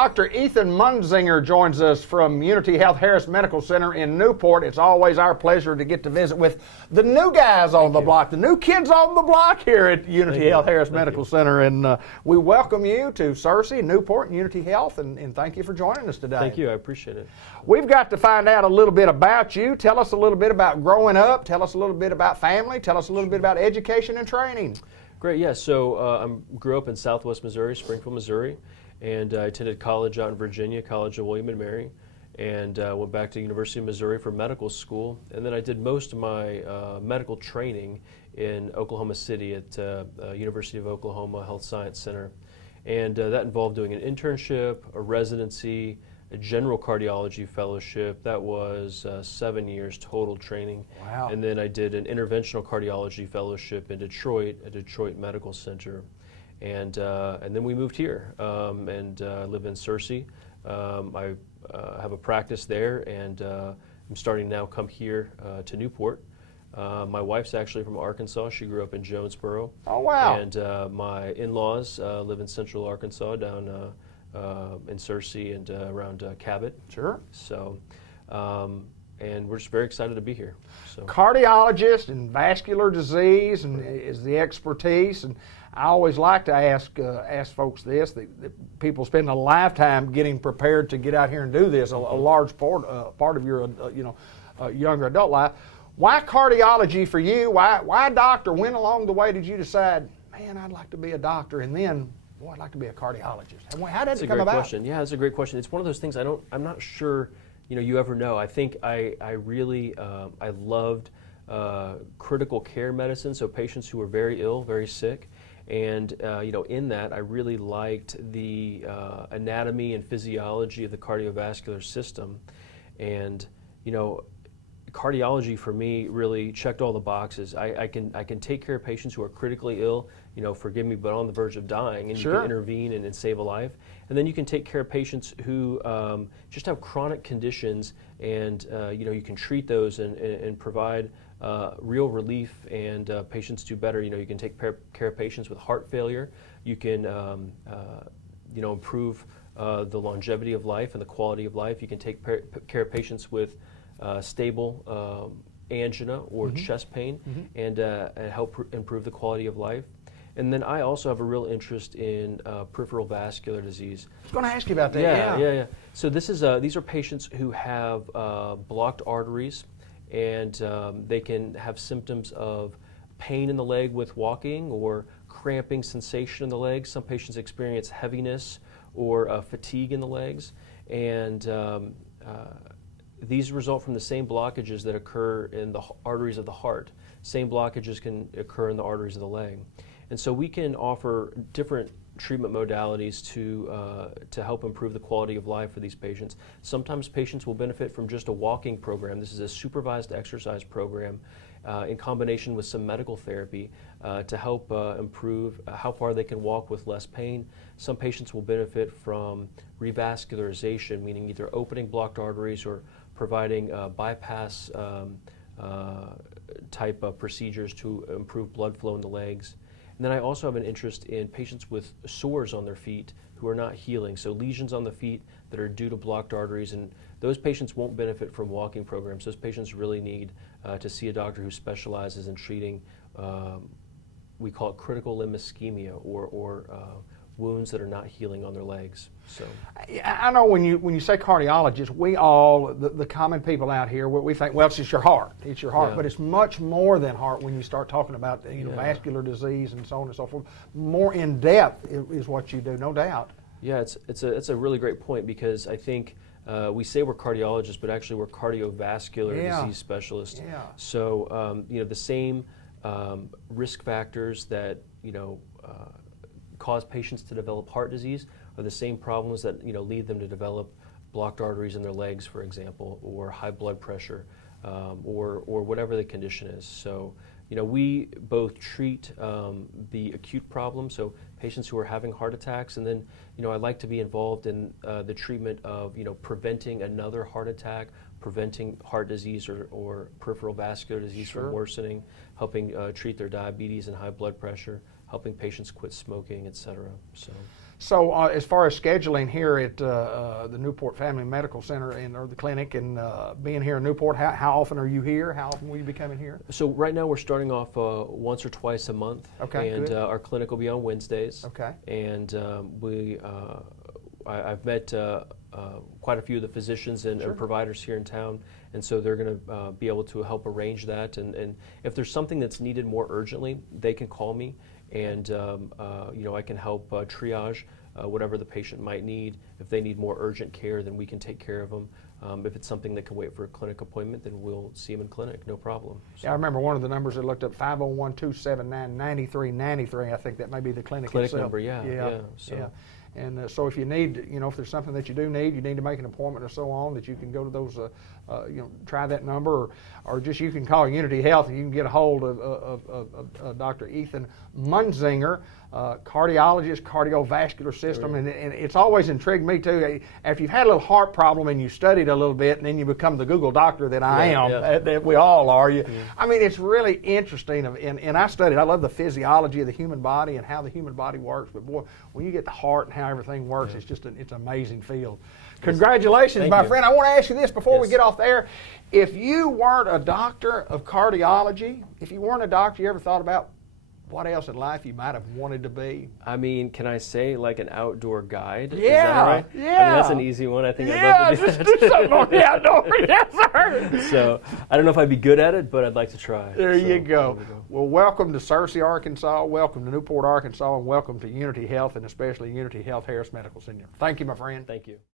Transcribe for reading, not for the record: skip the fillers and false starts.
Dr. Ethan Munzinger joins us from Unity Health Harris Medical Center in Newport. It's always our pleasure to get to visit with the new guys on the block, the new kids on the block here at Unity Health Harris Medical Center. And we welcome you to Searcy, Newport, and Unity Health, and thank you for joining us today. Thank you. I appreciate it. We've got to find out a little bit about you. Tell us a little bit about growing up. Tell us a little bit about family. Tell us a little bit about education and training. Great. Yeah. So I grew up in Southwest Missouri, Springfield, Missouri, and I attended college out in Virginia, College of William and Mary, and went back to University of Missouri for medical school. And then I did most of my medical training in Oklahoma City at University of Oklahoma Health Science Center. And that involved doing an internship, a residency, a general cardiology fellowship. That was 7 years total training. Wow. And then I did an interventional cardiology fellowship in Detroit at Detroit Medical Center. And then we moved here and live in Searcy. I have a practice there, and I'm starting now come here to Newport. My wife's actually from Arkansas. She grew up in Jonesboro. Oh, wow. And my in-laws live in central Arkansas down in Searcy and around Cabot. Sure. So, and we're just very excited to be here. So. Cardiologist and vascular disease and is the expertise, and I always like to ask folks this: that people spend a lifetime getting prepared to get out here and do this, a large part of your younger adult life. Why cardiology for you? Why doctor? When along the way did you decide, man, I'd like to be a doctor, and then, boy, I'd like to be a cardiologist? How did it come about? That's a great question. Yeah, that's a great question. It's one of those things I'm not sure you ever know. I think I really I loved critical care medicine, so patients who were very ill, very sick. And in that, I really liked the anatomy and physiology of the cardiovascular system. And cardiology for me really checked all the boxes. I can take care of patients who are critically ill, forgive me, but on the verge of dying, and Sure. you can intervene and save a life. And then you can take care of patients who just have chronic conditions, and you can treat those and provide real relief, and patients do better. You can take care of patients with heart failure. You can improve the longevity of life and the quality of life. You can take care of patients with stable angina or chest pain, and help improve the quality of life. And then I also have a real interest in peripheral vascular disease. I was going to ask you about that. Yeah. So these are patients who have blocked arteries, and they can have symptoms of pain in the leg with walking or cramping sensation in the legs. Some patients experience heaviness or fatigue in the legs, and these result from the same blockages that occur in the arteries of the heart. Same blockages can occur in the arteries of the leg. And so we can offer different treatment modalities to help improve the quality of life for these patients. Sometimes patients will benefit from just a walking program. This is a supervised exercise program in combination with some medical therapy to help improve how far they can walk with less pain. Some patients will benefit from revascularization, meaning either opening blocked arteries or providing bypass type of procedures to improve blood flow in the legs. And then I also have an interest in patients with sores on their feet who are not healing, so lesions on the feet that are due to blocked arteries, and those patients won't benefit from walking programs. Those patients really need to see a doctor who specializes in treating, we call it critical limb ischemia, or wounds that are not healing on their legs. So I know when you say cardiologist, we all, the common people out here, we think, well, it's just your heart. It's your heart. Yeah. But it's much more than heart when you start talking about vascular disease and so on and so forth. More in depth is what you do, no doubt. Yeah, it's a really great point, because I think we say we're cardiologists, but actually we're cardiovascular disease specialists. Yeah. So the same risk factors that cause patients to develop heart disease are the same problems that lead them to develop blocked arteries in their legs, for example, or high blood pressure, or whatever the condition is. So we both treat the acute problem, so patients who are having heart attacks, and then I like to be involved in the treatment of preventing another heart attack, preventing heart disease or peripheral vascular disease from worsening, helping treat their diabetes and high blood pressure, helping patients quit smoking, etc. So as far as scheduling here at the Newport Family Medical Center or the clinic and being here in Newport, how often are you here? How often will you be coming here? So right now we're starting off once or twice a month. Okay, and good. Our clinic will be on Wednesdays. Okay. And I've met quite a few of the physicians and providers here in town, and so they're going to be able to help arrange that. And if there's something that's needed more urgently, they can call me, and I can help triage whatever the patient might need. If they need more urgent care, then we can take care of them. If it's something that can wait for a clinic appointment, then we'll see them in clinic, no problem. So, yeah, I remember one of the numbers that looked up, 501-279-9393. I think that may be the clinic itself. number, yeah. So. And so if you need, if there's something that you do need, you need to make an appointment or so on, that you can go to those, try that number, or just you can call Unity Health and you can get a hold of Dr. Ethan Munzinger, cardiologist, cardiovascular system, and it's always intrigued me too. After you've had a little heart problem and you studied a little bit, and then you become the Google doctor that I am, that we all are. I mean, it's really interesting, and I studied. I love the physiology of the human body and how the human body works. But boy, when you get the heart and how everything works, it's just it's an amazing field. Congratulations, my friend. I want to ask you this before we get off the air. If you weren't a doctor of cardiology, if you weren't a doctor, you ever thought about what else in life you might have wanted to be? I mean, can I say like an outdoor guide? Yeah, Is that right? yeah. I mean, that's an easy one. I think I'd love to do just that. do something on the outdoor. Yes, sir. So I don't know if I'd be good at it, but I'd like to try. There you go. Well, welcome to Searcy, Arkansas. Welcome to Newport, Arkansas, and welcome to Unity Health, and especially Unity Health Harris Medical Center. Thank you, my friend. Thank you.